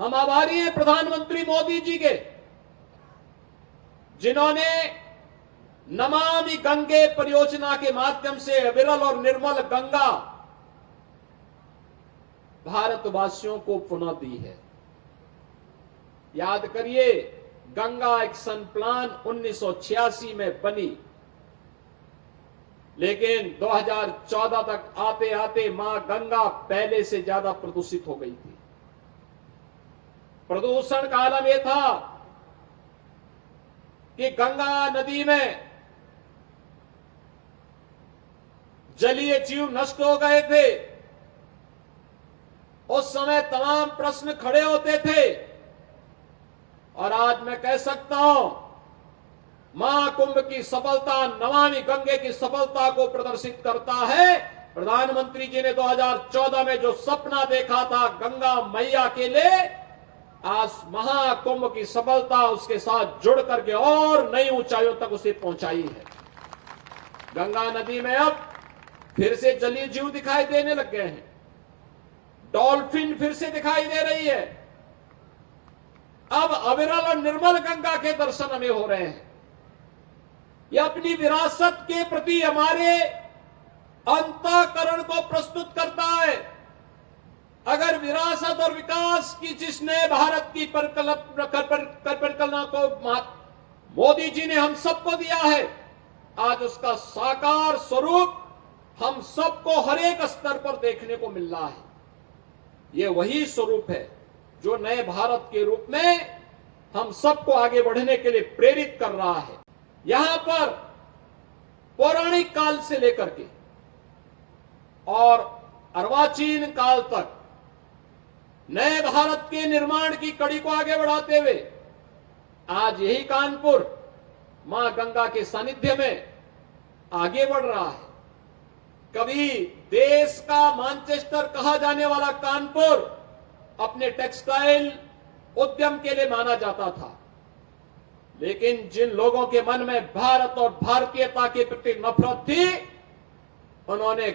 हम आभारी हैं प्रधानमंत्री मोदी जी के, जिन्होंने नमामि गंगे परियोजना के माध्यम से अविरल और निर्मल गंगा भारतवासियों को पुनः दी है। याद करिए, गंगा एक्शन प्लान 1986 में बनी, लेकिन 2014 तक आते आते मां गंगा पहले से ज्यादा प्रदूषित हो गई थी। प्रदूषण का आलम यह था कि गंगा नदी में जलीय जीव नष्ट हो गए थे। उस समय तमाम प्रश्न खड़े होते थे, और आज मैं कह सकता हूं, महाकुंभ की सफलता नमामि गंगे की सफलता को प्रदर्शित करता है। प्रधानमंत्री जी ने 2014 में जो सपना देखा था गंगा मैया के लिए, आज महाकुंभ की सफलता उसके साथ जुड़ करके और नई ऊंचाइयों तक उसे पहुंचाई है। गंगा नदी में अब फिर से जलीय जीव दिखाई देने लग गए हैं। डॉल्फिन फिर से दिखाई दे रही है। अब अविरल और निर्मल गंगा के दर्शन हमें हो रहे हैं। यह अपनी विरासत के प्रति हमारे अंतःकरण को प्रस्तुत करता है। अगर विरासत और विकास की जिसने भारत की परिकल्पना को मोदी जी ने हम सबको दिया है, आज उसका साकार स्वरूप हम सबको हर एक स्तर पर देखने को मिल रहा है। ये वही स्वरूप है जो नए भारत के रूप में हम सबको आगे बढ़ने के लिए प्रेरित कर रहा है। यहां पर पौराणिक काल से लेकर के और अर्वाचीन काल तक नए भारत के निर्माण की कड़ी को आगे बढ़ाते हुए आज यही कानपुर मां गंगा के सानिध्य में आगे बढ़ रहा है। कभी देश का मैनचेस्टर कहा जाने वाला कानपुर अपने टेक्सटाइल उद्यम के लिए माना जाता था, लेकिन जिन लोगों के मन में भारत और भारतीयता के प्रति नफरत थी, उन्होंने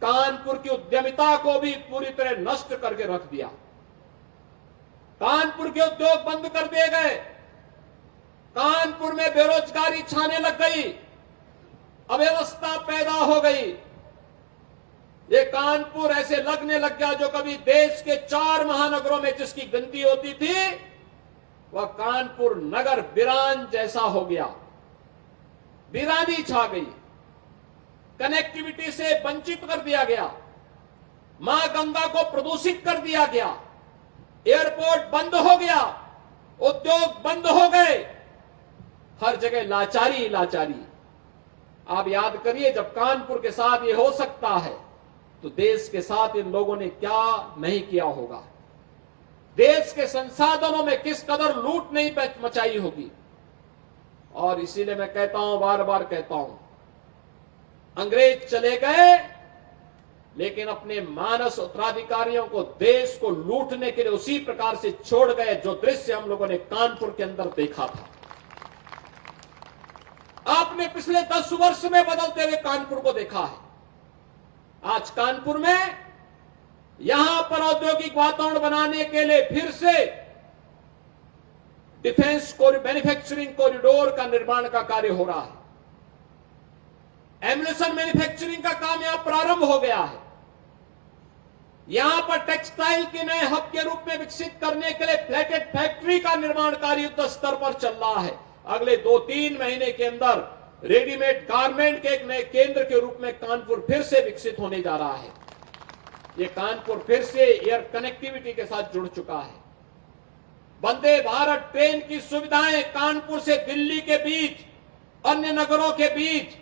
कानपुर की उद्यमिता को भी पूरी तरह नष्ट करके रख दिया। कानपुर के उद्योग बंद कर दिए गए। कानपुर में बेरोजगारी छाने लग गई, अव्यवस्था पैदा हो गई। ये कानपुर ऐसे लगने लग गया जो कभी देश के 4 महानगरों में जिसकी गिनती होती थी, वह कानपुर नगर वीरान जैसा हो गया। वीरानी छा गई, कनेक्टिविटी से वंचित कर दिया गया, मां गंगा को प्रदूषित कर दिया गया, एयरपोर्ट बंद हो गया, उद्योग बंद हो गए, हर जगह लाचारी लाचारी। आप याद करिए, जब कानपुर के साथ ये हो सकता है तो देश के साथ इन लोगों ने क्या नहीं किया होगा। देश के संसाधनों में किस कदर लूट नहीं मचाई होगी। और इसीलिए मैं कहता हूं, बार बार कहता हूं, अंग्रेज चले गए, लेकिन अपने मानस उत्तराधिकारियों को देश को लूटने के लिए उसी प्रकार से छोड़ गए जो दृश्य हम लोगों ने कानपुर के अंदर देखा था। आपने पिछले 10 वर्ष में बदलते हुए कानपुर को देखा है। आज कानपुर में यहां पर औद्योगिक वातावरण बनाने के लिए फिर से डिफेंस मैन्युफैक्चरिंग कॉरिडोर का निर्माण का कार्य हो रहा है। एम्युनिशन मैन्युफैक्चरिंग का काम यहां प्रारंभ हो गया है। यहां पर टेक्सटाइल के नए हब के रूप में विकसित करने के लिए फ्लैटेड फैक्ट्री का निर्माण कार्य युद्ध स्तर पर चल रहा है। अगले 2-3 महीने के अंदर रेडीमेड गारमेंट के एक नए केंद्र के रूप में कानपुर फिर से विकसित होने जा रहा है। ये कानपुर फिर से एयर कनेक्टिविटी के साथ जुड़ चुका है। वंदे भारत ट्रेन की सुविधाएं कानपुर से दिल्ली के बीच, अन्य नगरों के बीच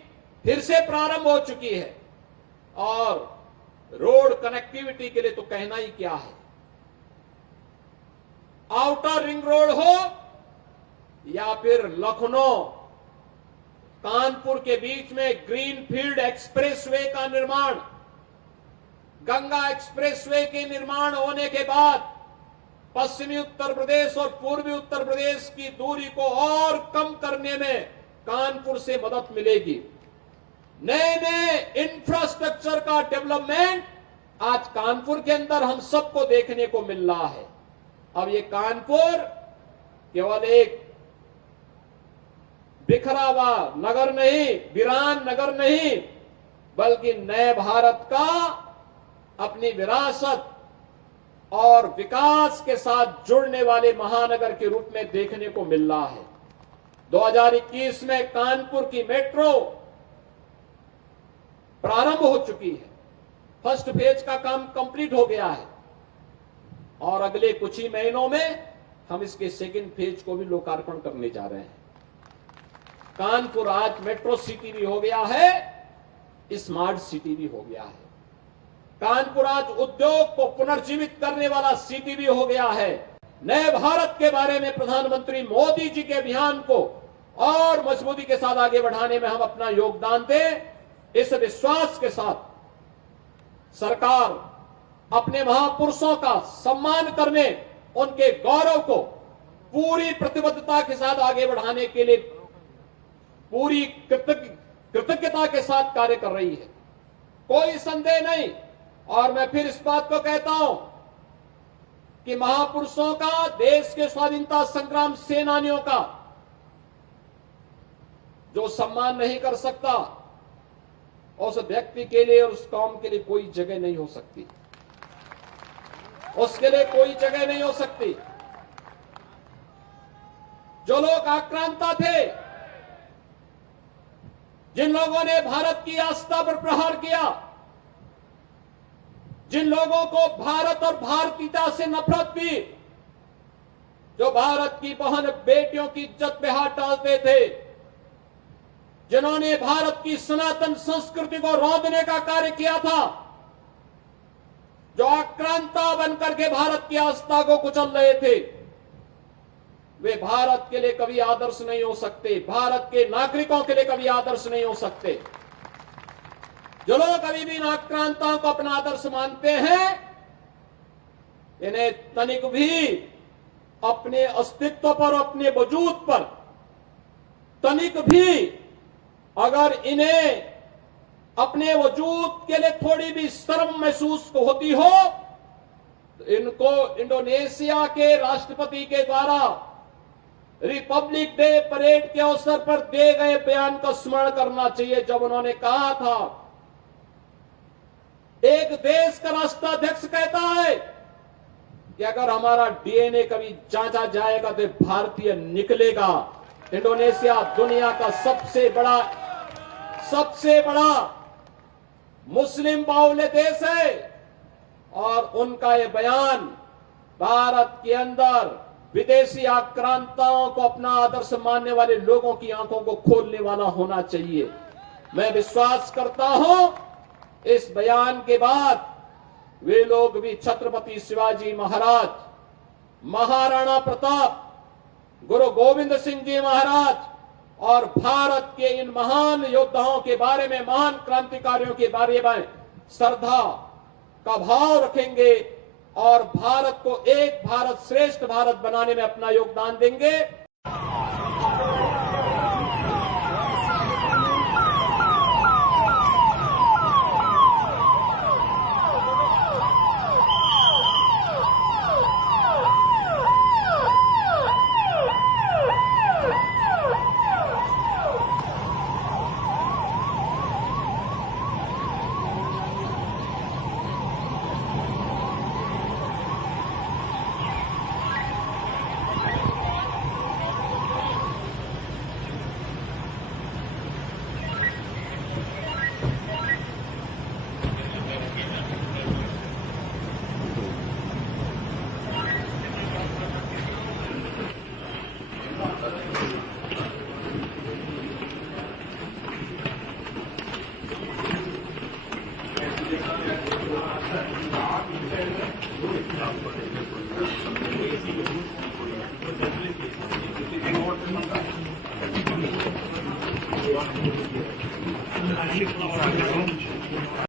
फिर से प्रारंभ हो चुकी है। और रोड कनेक्टिविटी के लिए तो कहना ही क्या है। आउटर रिंग रोड हो या फिर लखनऊ कानपुर के बीच में ग्रीनफील्ड एक्सप्रेसवे का निर्माण, गंगा एक्सप्रेसवे के निर्माण होने के बाद पश्चिमी उत्तर प्रदेश और पूर्वी उत्तर प्रदेश की दूरी को और कम करने में कानपुर से मदद मिलेगी। नए नए इंफ्रास्ट्रक्चर का डेवलपमेंट आज कानपुर के अंदर हम सबको देखने को मिल रहा है। अब ये कानपुर केवल एक बिखरा हुआ नगर नहीं, वीरान नगर नहीं, बल्कि नए भारत का अपनी विरासत और विकास के साथ जुड़ने वाले महानगर के रूप में देखने को मिल रहा है। 2021 में कानपुर की मेट्रो प्रारंभ हो चुकी है। फर्स्ट फेज का काम कंप्लीट हो गया है और अगले कुछ ही महीनों में हम इसके सेकंड फेज को भी लोकार्पण करने जा रहे हैं। कानपुर आज मेट्रो सिटी भी हो गया है, स्मार्ट सिटी भी हो गया है। कानपुर आज उद्योग को पुनर्जीवित करने वाला सिटी भी हो गया है। नए भारत के बारे में प्रधानमंत्री मोदी जी के अभियान को और मजबूती के साथ आगे बढ़ाने में हम अपना योगदान दें, इस विश्वास के साथ सरकार अपने महापुरुषों का सम्मान करने, उनके गौरव को पूरी प्रतिबद्धता के साथ आगे बढ़ाने के लिए पूरी कृतज्ञता के साथ कार्य कर रही है, कोई संदेह नहीं। और मैं फिर इस बात को कहता हूं कि महापुरुषों का, देश के स्वाधीनता संग्राम सेनानियों का जो सम्मान नहीं कर सकता, उस व्यक्ति के लिए और उस कौम के लिए कोई जगह नहीं हो सकती, उसके लिए कोई जगह नहीं हो सकती। जो लोग आक्रांता थे, जिन लोगों ने भारत की आस्था पर प्रहार किया, जिन लोगों को भारत और भारतीयता से नफरत थी, जो भारत की बहन बेटियों की इज्जत पे हाथ डालते थे, जिन्होंने भारत की सनातन संस्कृति को रौंदने का कार्य किया था, जो आक्रांता बनकर के भारत की आस्था को कुचल रहे थे, वे भारत के लिए कभी आदर्श नहीं हो सकते, भारत के नागरिकों के लिए कभी आदर्श नहीं हो सकते। जो लोग कभी भी इन आक्रांताओं को अपना आदर्श मानते हैं, इन्हें तनिक भी अपने अस्तित्व पर, अपने वजूद पर तनिक भी अगर इन्हें अपने वजूद के लिए थोड़ी भी शर्म महसूस होती हो, तो इनको इंडोनेशिया के राष्ट्रपति के द्वारा रिपब्लिक डे परेड के अवसर पर दिए गए बयान का स्मरण करना चाहिए, जब उन्होंने कहा था, एक देश का राष्ट्राध्यक्ष कहता है कि अगर हमारा डीएनए कभी जांचा जाएगा तो भारतीय निकलेगा। इंडोनेशिया दुनिया का सबसे बड़ा मुस्लिम बाहुल्य देश है और उनका यह बयान भारत के अंदर विदेशी आक्रांताओं को अपना आदर्श मानने वाले लोगों की आंखों को खोलने वाला होना चाहिए। मैं विश्वास करता हूं इस बयान के बाद वे लोग भी छत्रपति शिवाजी महाराज, महाराणा प्रताप, गुरु गोविंद सिंह जी महाराज और भारत के इन महान योद्धाओं के बारे में, महान क्रांतिकारियों के बारे में श्रद्धा का भाव रखेंगे और भारत को एक भारत श्रेष्ठ भारत बनाने में अपना योगदान देंगे।